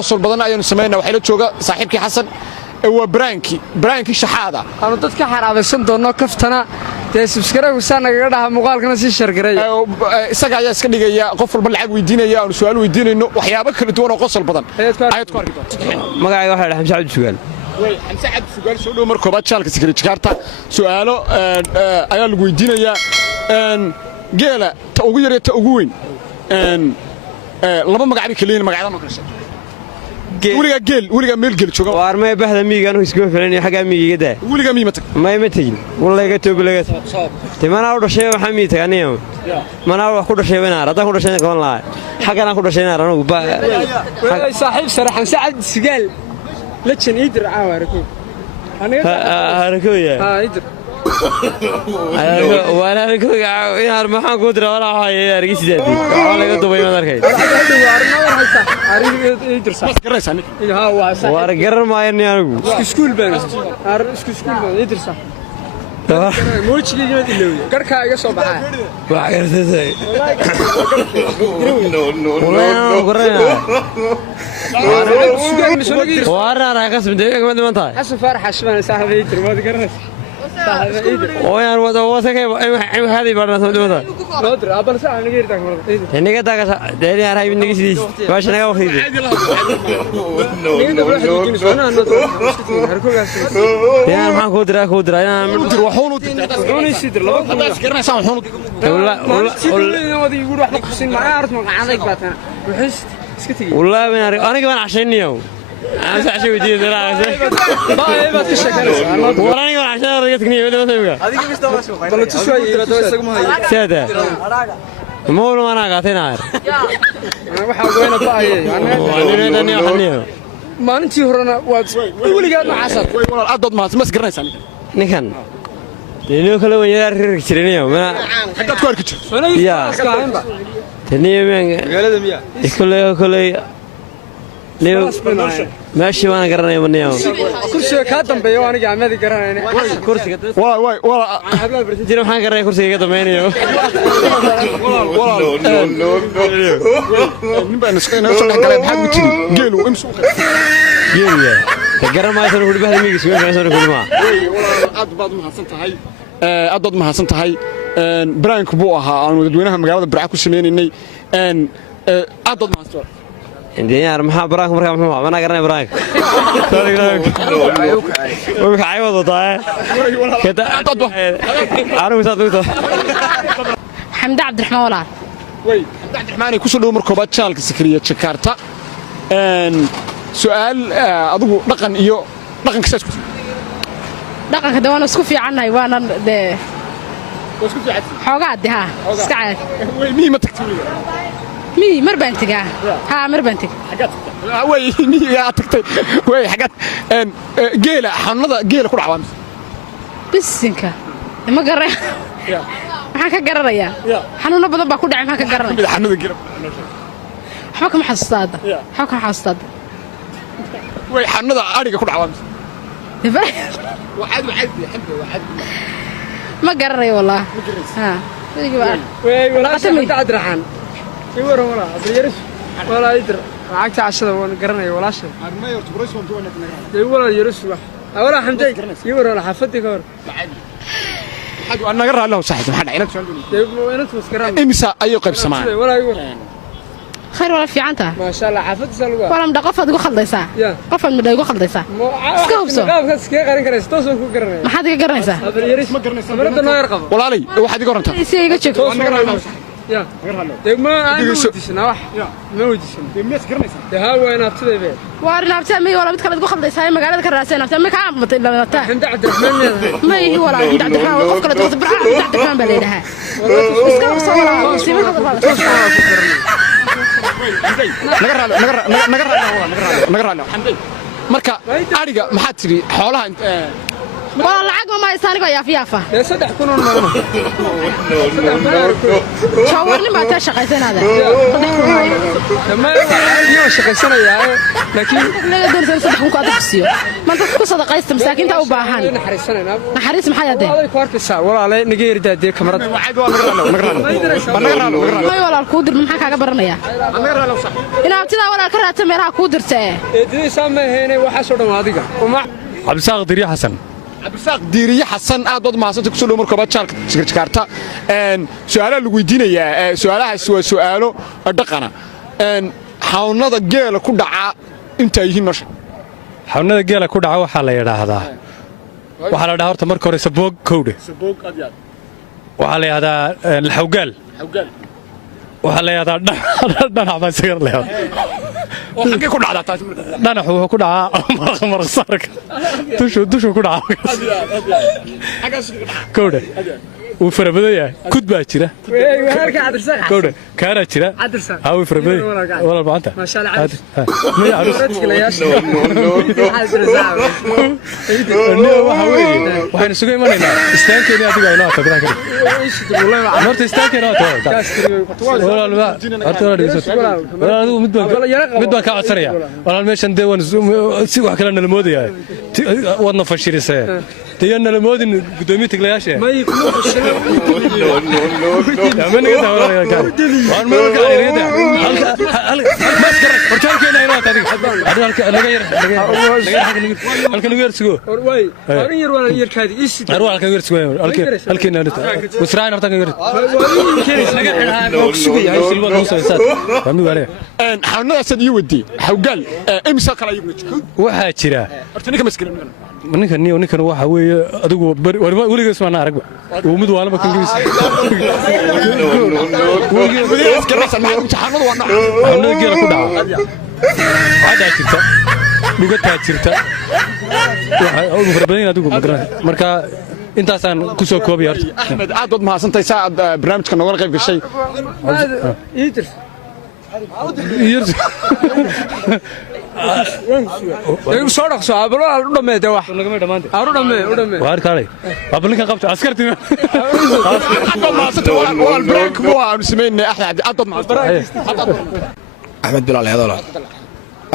qosol badan ayaan sameeynaa waxa la jooga saaxiibkii Xasan waa branki shaxaada aanu dadka xaraabeysan doono kaftana subscribe saan naga dhaha muuqaalkana si share gareey isaga ayaa iska dhigaya qof walba lacag weydiinaya oo su'aal weydiinayno waxyaabo kala duwan oo qosol badan ayad ku arki doontaa magacayga waxa la Xamse Cabdi Sugaal Xamse Cabdi Sugaal soo dhow markooba channelka Secret Jakarta su'aalo ayaa lagu weydiinaya geela ta ugu yar ta ugu weyn laba magac bay kaleeyeen magacadan oo kala sheeg weliga meel geel jooga waarmay bahda miigan oo isku filanay xaga miiga daa weliga miima tag ma tagin wallahi tooglaga timana u dhashay waxa mii taganiyo mana wax ku dhashay wanaar hada ku dhashay qoon laa xagana ku dhashay naar anigu saaxiib sare Xamse Cabdi Sugaal la jan idir caawaraku aniga idir wala inaar maxaan ku diraa wala waxay argisidaadi waxa laga dubay madarkay war garan maayan anigu iskuul baan idirsa moojiga ilaaw garka iga soo baxay wax gartay warna qasbay ma dhimantahay xasan farax xashman saaxiibay tirmad garanay وين وسكي هذه برنا سودودا نادر ابل ساعه نغير تاك نيغا تاك ديري هاي نيغي سيدي واش نغا وخيد يا ما كودرا يا مدير وحون وحون سيدر لو خداش كرنسان وحون والله ودي يقول واحد خصين ما عارف ما عندك باتنا وحست اسكتي والله انا كمان عشانيو أنا عشان ودي درا ما تشكرش وراني عشان رجعتني ولا ما هذيك مش تماشوا بل تشوي تسق ما هي ساده مو انا قاعدين عار انا waxa goyna baayay انا xaniyo maalintii horena waa waligeed ma xasad way walaal aad ma mas garanaysan ninkan deeno kale wayar rirg jirinayo ma xaqad ku arki jirto ya taniyo magaalada miya kale ليه ماشي وانا قررنا يوم اليوم كرسي كاتم بيو انا قاعد قررنا كرسي والله حبل برتجينا waxaan قررنا كرسي كاتم بينيو نبقى نسقينا وصل حق maxaa ku tiri geelu imsu geeliya garan ma aysan wada bahda miigis weyn aysan ku ma aad baad ma hasan tahay brank buu ahaa aan dadweynaha magaalada Burca ku sameeynay aad baad ma hasan indiyar maxaa baraank markaa muxuu ma garanay baraank wuxuu ay wado taa kada anu saadto xamda Cabdiraxmaan walaal way Cabdiraxmaan ay ku soo dhow markooba channelka Secret Jakarta su'aal adigu dhaqan iyo dhaqanka saas ku dhaqanka dawaan isku fiicanahay waana isku fiican xoogaa iska caad way miima tagtay مي مربان تجاه ها مربان تج حاجات وي مي يا تكتي وي حاجات جيله حنده جيله ku dhacwan bisinka ma garay maxaan ka garanayaa xanuuna badan baa ku dhacay maxaan ka garanayaa xanuuna geela waxa ka maxastada way xanuuna ariga ku dhacwan waxaad ma garanayo wallaah ha way walaasha Cabdiraxmaan يورو ولا أبيرس ولا يدر عكس عشرة وانا قرنا ولا شيء. ما يرتبرش وانتو وانا قرنا. يورو يرس ولا حمدي يورو ولا حفظتي كور. حد أنا قرنا له صحيح حد عينك شو عندوني. يبغى أنا تفكرنا. إمسا أيو قرب سماع. ولا يورو. خير ولا في عنته. ما شاء الله حفظت سلوى. ولا مدقفة تقول خلصيسا. قفل مدى يقول خلصيسا. سكوبسو. قفل سكير قرن كريس توصل كو قرنا. ما حد يقرنيسا. أبيرس ما قرنيسا. مرد إنه يرقب. ولا علي واحد يقرنته. يصير يقول شو. يا ما أنا وديسنا واح ما وديسنا دميت كرنيسا ده هو أنا أبتدي به وارنا أبتدي ولا بتكلم تقول خلصيسا هاي مقالة كراسين أبتدي ما كان مطلع لا تا عند عبد الرحمن ما هي ولا عند عبد الرحمن وقف كلا تقول برا عبد الرحمن بليدها اسكو صورة سيبك نقرأ حمدي marka ariga maxaa tiri xoolaha walaal lacag ma haysta anigoo yaafa dee 3 kun oo marno shawarni ma taa shaqaysanaada iyo shaqaysanayaa laakiin laga doorsan 3 kun ka adagsiyo maanta ku sadaqaysta masaakiinta u baahan naxariis maxay hadee aday ku arkaysaa walaalay naga yardaadee kamarada may walaal ku dir maxaa kaaga baranaya inaad tidaa walaal ka raadsan meelaha ku dirtay eedaysaa ma heene waxa soo dhaw adiga cabdisaaq diriye xasan cabdisaaq diiriye xasan aad baad mahadsantahay kusoo dhow marka baad jaarta su'aalaha lagu weydiinayaa su'aalahaas waa su'aalo dhaqana xawnada geela ku dhaca inta yihiin nosha xawnada geela ku dhaca waxaa la yidhaahdaa horta marka hore saboog kowdhe waxaa la yidhaahdaa laxawgaal waxaa la yidhaahdaa dhanac baa isaga leeyahay xaggee ku dhacdaa taasi marka dhanax wuxuu ku dhacaa maraqsaarka dushuu ku dhacaa kowdhe wuu fara badan yahay kud baa jira kowdhe kaaraa jira wuu fara badan yahay walaal maanta waxaynu isugu imanaynaa istaankeeni adiga aynoo atadraa kale horta istaankeeni adigu mid baan kaa codsanaya walaal meeshan dee si wax kale nala moodaya wadna fashirisee dee nala moodin gudoomiye tiglayaashe xawnadaasaad ii wadii xawgaal imisa kale waxaa jira ninkan waxa weeye adigu weligees maana aragba mid waalaba kangiis xawnada geela ku dhaca cadaa jirta dhugataa jirta ugu fara badan adigu marka intaasaan ku soo koobaya horta axmed aad baad mahadsantahay saa aad barnaamijka nogala qayb gashay soo dhaqso abalo aad u dhameeyay wax lagama dhamaantay aad u dhameeyay waar kaalay ablinka qabta askarti wal break waan sameynay axmed aad baad mahadsantahay axmed bilaal ayadoo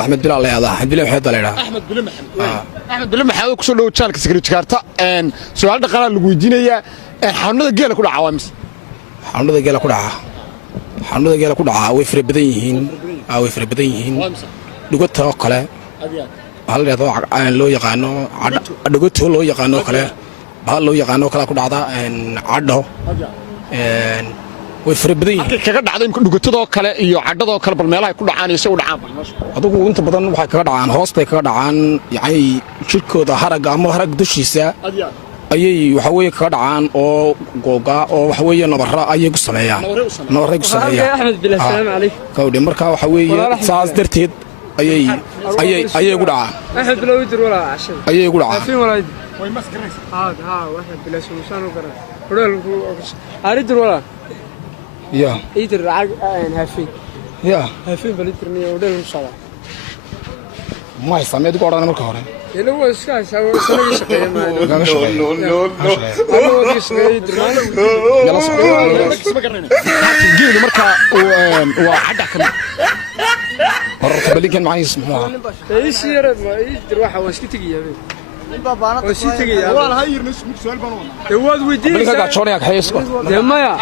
axmed bilaal ayada axmed bilaal waxay daleeraa axmed bilaal maxaa ku soo dhow channelka secretary-ka su'aal dhaqaale lagu weydiinayaa xawnada geela ku dhaca waa mis xawnada geela ku dhaca xawnada geela ku dhaca way fara badan yihiin dhugata oo kale hal leedo loo yaqaano dhugato loo yaqaano kale bahal loo yaqaano kala ku dhacda cadho way fara badan yihiin kaga dhacday imka dhugatadoo kale iyo cadhadoo kale bal meelaha ku dhacaan iyo say u dhacaan adigu inta badan waxay kaga dhacaan hoostay kaga dhacaan yacni jirkooda haragga ama haragga dushiisa ayay waxa weeye kaga dhacaan oo googa oo waxa weeye nabarra ayay ku sameeyaan nabarray ku sameeyaan axmed bilaal salaam calaykum kawdhe marka waxa weeye saas darteed ayay ku dhacaan axmed bilaal widir walaa cashay ayay ku dhacaan afin walaa way maskaraysaa axmed bilaal soo u garan horaalku aridir walaa ya idir racag hafin ya hafin balitirniyo hodheel ku socda ma sameed ku odhan marka hore ila waa iska haysaa sanadii shaqeeyay geelu marka waa cadha ka horta balinkan macayis muxuu ahaa isi yar ma idir waxa waan iska tegayaa oo si tegayaa walaal hay yirna isku su'aal baan wadnaa waad weydiinaysaa balinka gajoonaya ka haysto maya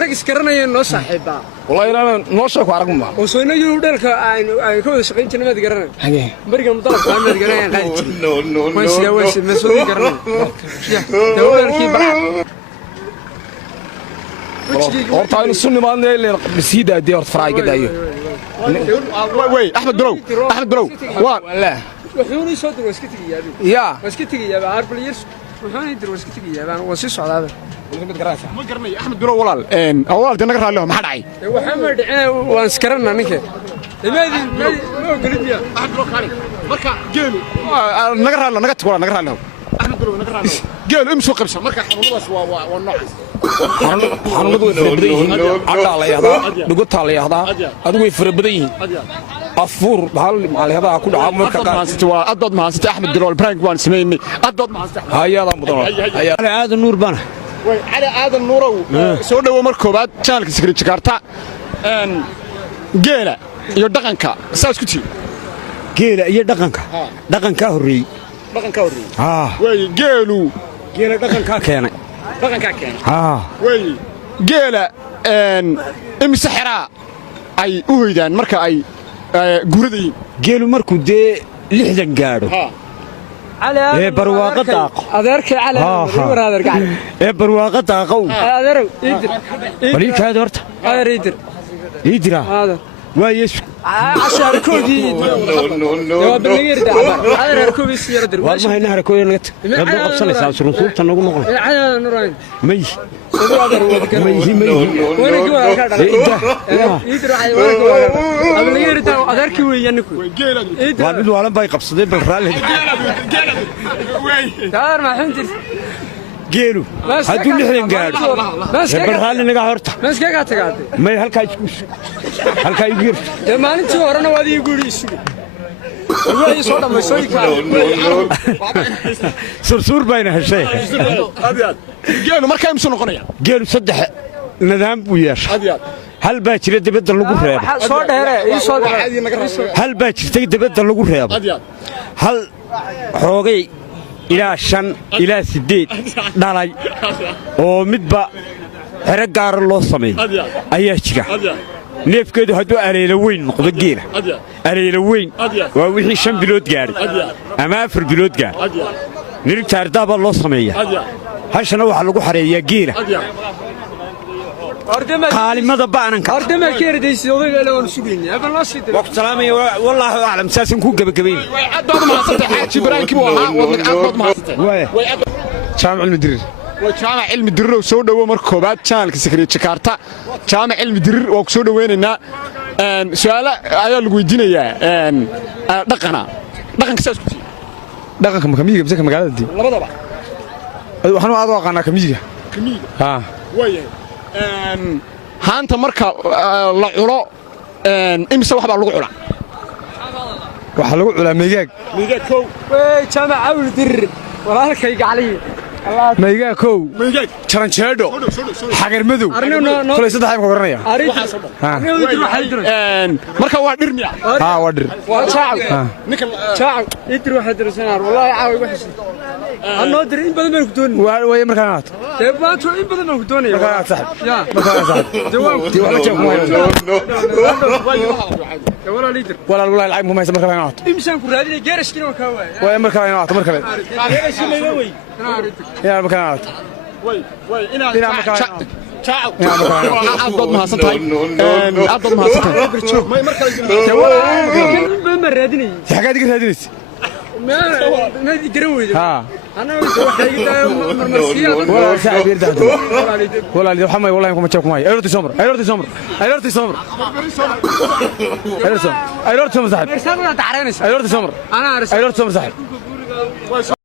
rag iskaranayeen noo saaxiibaa wallahi inaan noo sheeko arag ma oo soo inagii hudheelka aan ka wada shaqayn jirnay maad garanay bariga mudalabka aan maad garanay qaadi jiray waan sida mas'uul garanay hudheelkii baa horta aynu sunni maadnay sii daadiyay horta faraay ka daayo way axmed bilow waa la wuxuu soo diray iska tigiyaa ya iska tigiyaa arbal years wuxuu diray iska tigiyaa waa si socdaada ma garanay axmed bilow walaal walaal naga raali maxaa dhacay waxa ma dhicin waan iskaranaa ninka imaadin ma ogolidiya axmed bilow kaali marka geelu naga raali axmed bilow naga raali geelu imsoo qabsan marka xanuunadaas waa noocaas xanuunadu way fara badan yihiin cadhaa la yahdaa dhugataa la yahdaa adigu way fara badan yihiin afuur bahal maalihada ku dhaca marka qaar aad baad mahadsantay axmed dirool brank waan sameynay aad baad mahadsantay hayada mudan cali aadan nuur bana way cali aadan nuurow soo dhawo mar koobaad channelka Secret Jakarta geela iyo dhaqanka saas ku tii geela iyo dhaqanka dhaqanka horreey way geelu geela dhaqanka keenay way geela imise xiraa ay u hoydaan marka ay guuradayeen geelu markuu dee 60 gaadho ee barwaaqo daaqo adeerkay cali war adeerkay ee barwaaqo daaqo adeerow iidir bali kaad horta adeer iidir iidira waa yeesu عشان كودي يا بنير دعبر هذا ركوب السيارة در والله إنها ركوب نقط قد قبصنا ساس رسول تنقول نقول عيا نورين مي مي وانا جوا كذا يدري عيا وانا جوا بنير دعو أدرك ويانكو وانا ولا باي قبصدي بالرالي دار ما حنتي geelu hadduu 60 gaadho barxaal inaga horta bas kaga tagaad may halka isku halka igu yir maalintii horena waad igu isugu way soo dhamayso sursur bayna heshay geelu markaa imsu noqonaya geelu saddex nidaam buu yeeshay hal baa jira dibadda lagu reebo soo dheere ii soo dheere hal baa jirtay dibadda lagu reebo hal xoogay ilaa 5 ilaa 8 dhalay oo midba xero gaar loo sameeyay ayaa jira neefkeedu hadduu aleelo weyn noqdo geela aleelo weyn waa wixii 5 bilood gaaray ama 4 bilood gaaray nirig taardaaba loo sameeyaa hashana waxa lagu xareeyaa geela kaalimada baananka ordama keeridaysi odayga la wan sugeeyay aba loo sii waqti salaamay wallahi aalam saasan ku gabagabeeyay aad ma haysatay xaaji ibraahim kibo ahaa wadna aad ma haysatay way jaamac cilmi dirir way jaamac cilmi dirir soo dhawo mar koobaad channelka Secret Jakarta jaamac cilmi dirir oo ku soo dhaweenayna su'aalo ayaa lagu weydiinayaa dhaqanka saas ku tii dhaqanka kamiiga mise magaalada labadaba waxaan aad u aqaanaa kamiiga ha way haanta marka la culo imisa wax baa lagu culaa waxa lagu culaa meegaag kow way jaamac awl dir walaalkayga cali meegaag kow jaranjeedho xagar madow kulay saddex ay ku garanaya marka waa dhirmiya waa dhir waa jaac idir waxa dirsanaa wallahi caawi wax anoo dir in badan baan ku doonay way markaan aad deebaanto in badan baan ku doonay markaan aad saxib ya markaan aad jawaab wala jeeb wala liidir wala lacag ma haysan markaan aad imsaan ku raadinay geerashkiina waa ka waay way markaan aad markaan يا مكانات وي إنا مكانات ciao aad ma hasantahay aad ma hasantahay may markale ma raadinay xagaad iga raadinaysa ما garan weydo ha ana waxay iga marmarsiya wala saac beer daad wala li waxay wallahi kuma jeekum ay ayrti somar ayrti somar saaxib meeshaan waa taxreynaysa ayrti somar ana ayrti somar saaxib